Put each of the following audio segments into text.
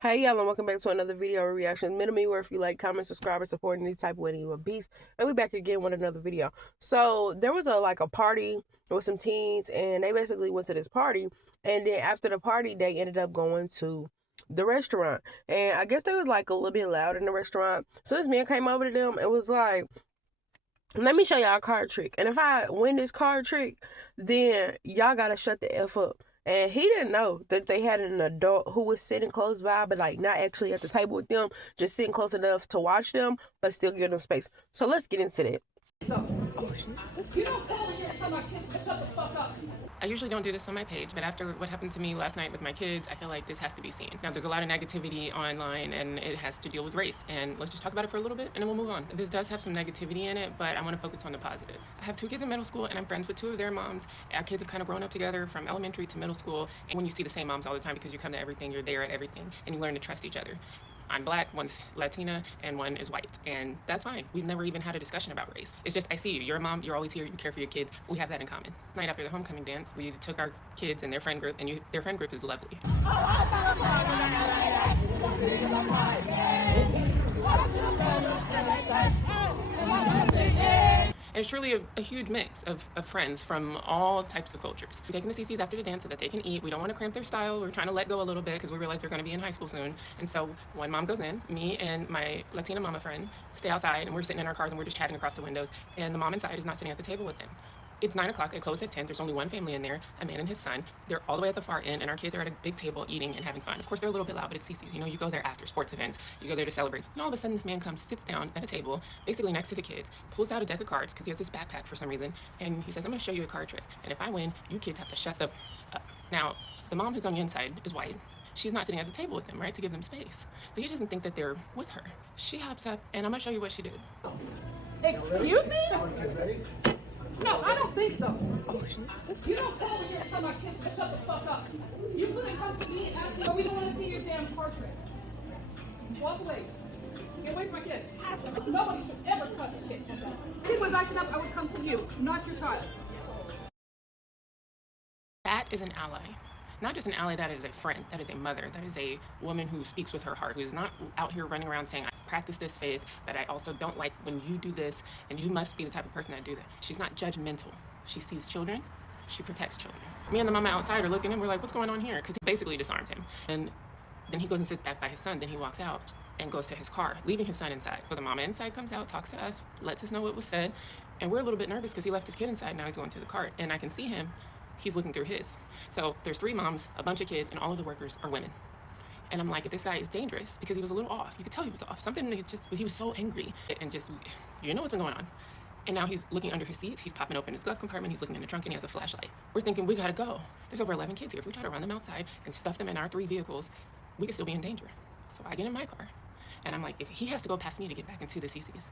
Hey y'all, and welcome back to another video of ReactionsMiddleMe, where if you like, comment, subscribe, or support any type of way, you a beast. And we back again with another video. So there was a party with some teens, and they basically went to this party, and then after the party, they ended up going to the restaurant. And I guess they was like a little bit loud in the restaurant. So this man came over to them and was like, let me show y'all a card trick. And if I win this card trick, then y'all gotta shut the F up. And he didn't know that they had an adult who was sitting close by, but like not actually at the table with them, just sitting close enough to watch them, but still give them space. So let's get into that. You don't come over here and tell my kids to shut the fuck up. I usually don't do this on my page, but after what happened to me last night with my kids, I feel like this has to be seen. Now, there's a lot of negativity online, and it has to deal with race. And let's just talk about it for a little bit, and then we'll move on. This does have some negativity in it, but I want to focus on the positive. I have 2 kids in middle school, and I'm friends with 2 of their moms. Our kids have kind of grown up together from elementary to middle school. And when you see the same moms all the time because you come to everything, you're there at everything, and you learn to trust each other. I'm black, one's Latina, and one is white, and that's fine. We've never even had a discussion about race. It's just, I see you, you're a mom, you're always here, you care for your kids. We have that in common. Night after the homecoming dance, we took our kids and their friend group, and their friend group is lovely. And it's truly a huge mix of friends from all types of cultures. We're taking the CCs after the dance so that they can eat. We don't want to cramp their style. We're trying to let go a little bit because we realize they're going to be in high school soon. And so one mom goes in, me and my Latina mama friend stay outside, and we're sitting in our cars and we're just chatting across the windows. And the mom inside is not sitting at the table with them. It's 9 o'clock, they close at 10, there's only one family in there, a man and his son. They're all the way at the far end, and our kids are at a big table eating and having fun. Of course, they're a little bit loud, but it's CC's. You know, you go there after sports events, you go there to celebrate. And all of a sudden, this man comes, sits down at a table, basically next to the kids, pulls out a deck of cards, because he has this backpack for some reason, and he says, I'm gonna show you a card trick, and if I win, you kids have to shut the up. Now, the mom who's on the inside is white. She's not sitting at the table with them, right, to give them space. So he doesn't think that they're with her. She hops up, and I'm gonna show you what she did. Excuse me? No, I don't think so. You don't come over here and tell my kids to shut the fuck up. You couldn't come to me and ask me, oh, we don't want to see your damn portrait. Walk away. Get away from my kids. Nobody should ever cuss a kid. If a kid was acting up, I would come to you, not your child. That is an ally. Not just an ally, that is a friend, that is a mother, that is a woman who speaks with her heart, who is not out here running around saying, I practice this faith, but I also don't like when you do this, and you must be the type of person that do that. She's not judgmental. She sees children, she protects children. Me and the mama outside are looking and we're like, what's going on here? Because he basically disarmed him. And then he goes and sits back by his son, then he walks out and goes to his car, leaving his son inside. So the mama inside comes out, talks to us, lets us know what was said, and we're a little bit nervous because he left his kid inside, now he's going to the cart, and I can see him. He's looking through his. So there's 3 moms, a bunch of kids, and all of the workers are women. And I'm like, if this guy is dangerous, because he was a little off. You could tell he was off. Something he was so angry and just, you know what's going on. And now he's looking under his seats. He's popping open his glove compartment. He's looking in the trunk, and he has a flashlight. We're thinking, we gotta go. There's over 11 kids here. If we try to run them outside and stuff them in our 3 vehicles, we could still be in danger. So I get in my car, and I'm like, if he has to go past me to get back into the CC's,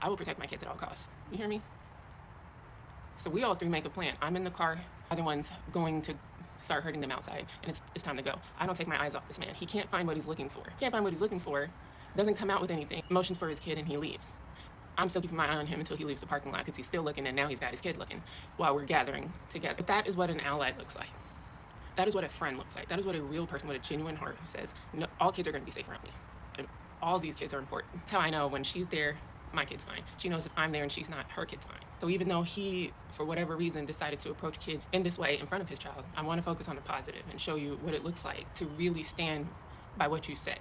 I will protect my kids at all costs. You hear me? So we all 3 make a plan. I'm in the car. Other one's going to start hurting them outside, and it's time to go. I don't take my eyes off this man. He can't find what he's looking for. Can't find what he's looking for, doesn't come out with anything, motions for his kid, and he leaves. I'm still keeping my eye on him until he leaves the parking lot because he's still looking, and now he's got his kid looking while we're gathering together. But that is what an ally looks like. That is what a friend looks like. That is what a real person with a genuine heart who says, no, all kids are going to be safe around me. And all these kids are important. That's how I know when she's there, my kid's fine. She knows if I'm there and she's not, her kid's fine. So even though he, for whatever reason, decided to approach kid in this way in front of his child, I want to focus on the positive and show you what it looks like to really stand by what you say.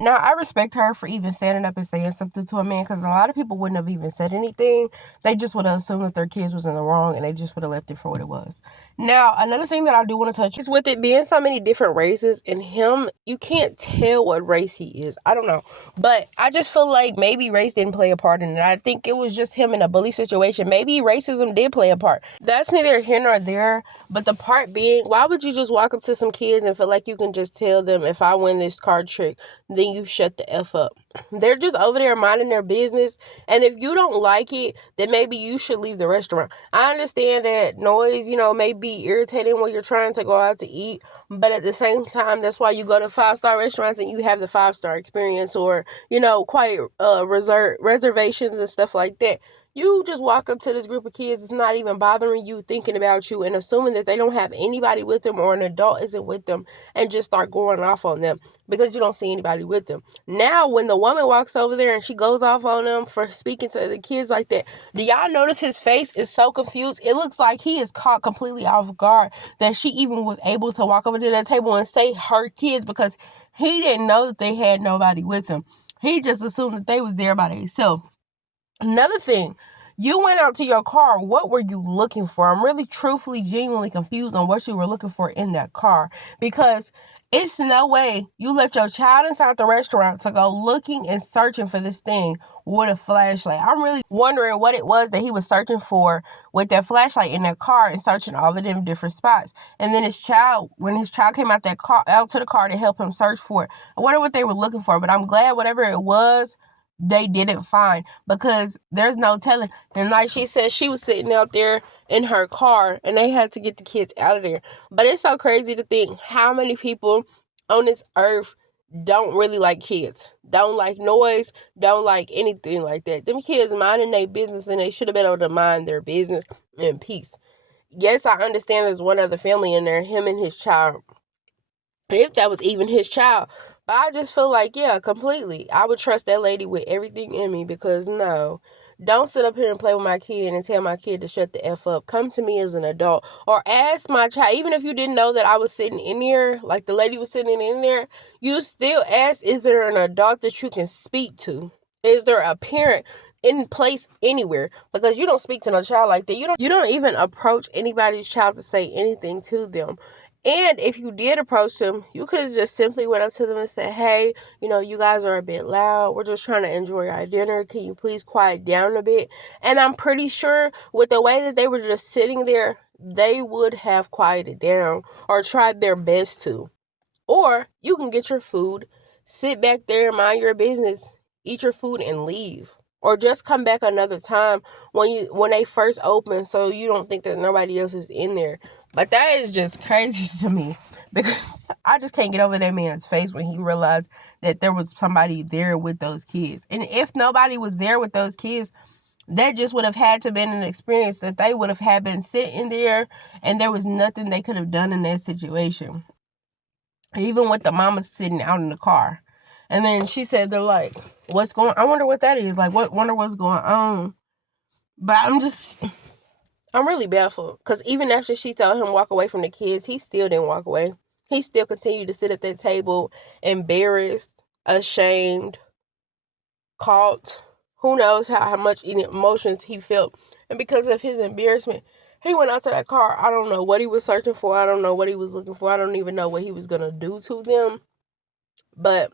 Now, I respect her for even standing up and saying something to a man, because a lot of people wouldn't have even said anything. They just would have assumed that their kids was in the wrong, and they just would have left it for what it was. Now, another thing that I do want to touch is with it being so many different races, and him, you can't tell what race he is. I don't know. But I just feel like maybe race didn't play a part in it. I think it was just him in a bully situation. Maybe racism did play a part. That's neither here nor there. But the part being, why would you just walk up to some kids and feel like you can just tell them, if I win this card trick, then you shut the F up? They're just over there minding their business. And if you don't like it, then maybe you should leave the restaurant. I understand that noise, may be irritating when you're trying to go out to eat. But at the same time, that's why you go to 5-star restaurants and you have the 5-star experience, or, quite reservations and stuff like that. You just walk up to this group of kids, it's not even bothering you, thinking about you, and assuming that they don't have anybody with them or an adult isn't with them, and just start going off on them because you don't see anybody with them. Now, when the woman walks over there and she goes off on them for speaking to the kids like that, do y'all notice his face is so confused? It looks like he is caught completely off guard that she even was able to walk over to that table and say her kids, because he didn't know that they had nobody with them. He just assumed that they was there by themselves. Another thing, you went out to your car. What were you looking for? I'm really, truthfully, genuinely confused on what you were looking for in that car, because it's no way you left your child inside the restaurant to go looking and searching for this thing with a flashlight. I'm really wondering what it was that he was searching for with that flashlight in that car and searching all of them different spots. And then when his child came out to the car to help him search for it, I wonder what they were looking for. But I'm glad whatever it was, they didn't find, because there's no telling. And like she said, she was sitting out there in her car and they had to get the kids out of there. But it's so crazy to think how many people on this earth don't really like kids, don't like noise, don't like anything like that. Them kids minding their business, and they should have been able to mind their business in peace. Yes, I understand there's one other family in there, him and his child, if that was even his child. But I just feel like, yeah, completely, I would trust that lady with everything in me, because no, don't sit up here and play with my kid and tell my kid to shut the F up. Come to me as an adult, or ask my child, even if you didn't know that I was sitting in there, like the lady was sitting in there, you still ask, is there an adult that you can speak to? Is there a parent in place anywhere? Because you don't speak to no child like that. You don't even approach anybody's child to say anything to them. And if you did approach them, you could have just simply went up to them and said, hey, you guys are a bit loud. We're just trying to enjoy our dinner. Can you please quiet down a bit? And I'm pretty sure with the way that they were just sitting there, they would have quieted down or tried their best to. Or you can get your food, sit back there and mind your business, eat your food and leave. Or just come back another time when they first open, so you don't think that nobody else is in there. But that is just crazy to me, because I just can't get over that man's face when he realized that there was somebody there with those kids. And if nobody was there with those kids, that just would have had to been an experience that they would have had been sitting there, and there was nothing they could have done in that situation. Even with the mama sitting out in the car. And then she said, they're like, I wonder what that is. Like, wonder what's going on. But I'm really baffled. Because even after she told him walk away from the kids, he still didn't walk away. He still continued to sit at that table, embarrassed, ashamed, caught. Who knows how much emotions he felt. And because of his embarrassment, he went out to that car. I don't know what he was searching for. I don't know what he was looking for. I don't even know what he was going to do to them. But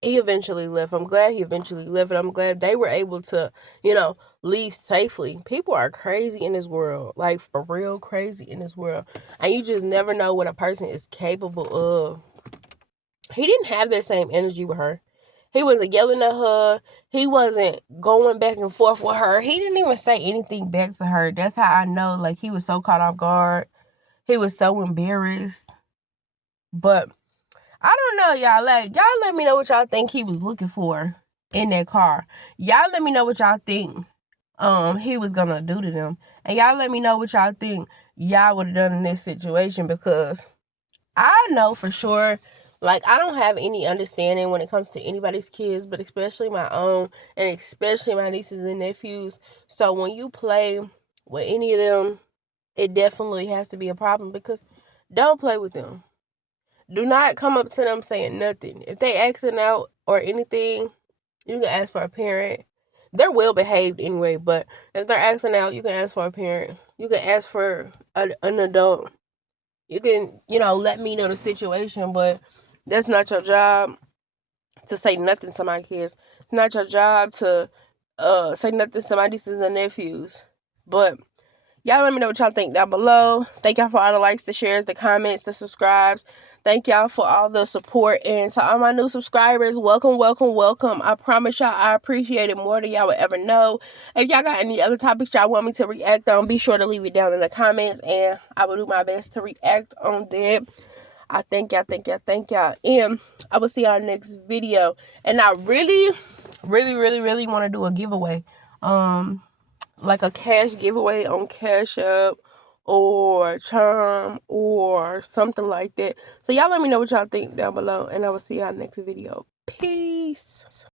he eventually left. I'm glad he eventually left, and I'm glad they were able to, leave safely. People are crazy in this world, like for real crazy in this world. And you just never know what a person is capable of. He didn't have that same energy with her. He wasn't yelling at her. He wasn't going back and forth with her. He didn't even say anything back to her. That's how I know, like, he was so caught off guard. He was so embarrassed. But I don't know, y'all. Like, y'all let me know what y'all think he was looking for in that car. Y'all let me know what y'all think he was gonna do to them. And y'all let me know what y'all think y'all would have done in this situation, because I know for sure, like, I don't have any understanding when it comes to anybody's kids, but especially my own, and especially my nieces and nephews. So when you play with any of them, it definitely has to be a problem, because don't play with them. Do not come up to them saying nothing. If they asking out or anything, you can ask for a parent. They're well behaved anyway, but if they're asking out, you can ask for a parent. You can ask for an adult. You can, let me know the situation, but that's not your job to say nothing to my kids. It's not your job to say nothing to my nieces and nephews. But y'all let me know what y'all think down below. Thank y'all for all the likes, the shares, the comments, the subscribes. Thank y'all for all the support. And to all my new subscribers, welcome, welcome, welcome. I promise y'all I appreciate it more than y'all would ever know. If y'all got any other topics y'all want me to react on, be sure to leave it down in the comments, and I will do my best to react on that. I thank y'all. And I will see y'all next video. And I really want to do a giveaway. Like a cash giveaway on Cash App or Charm or something like that. So y'all let me know what y'all think down below, and I will see y'all next video. Peace.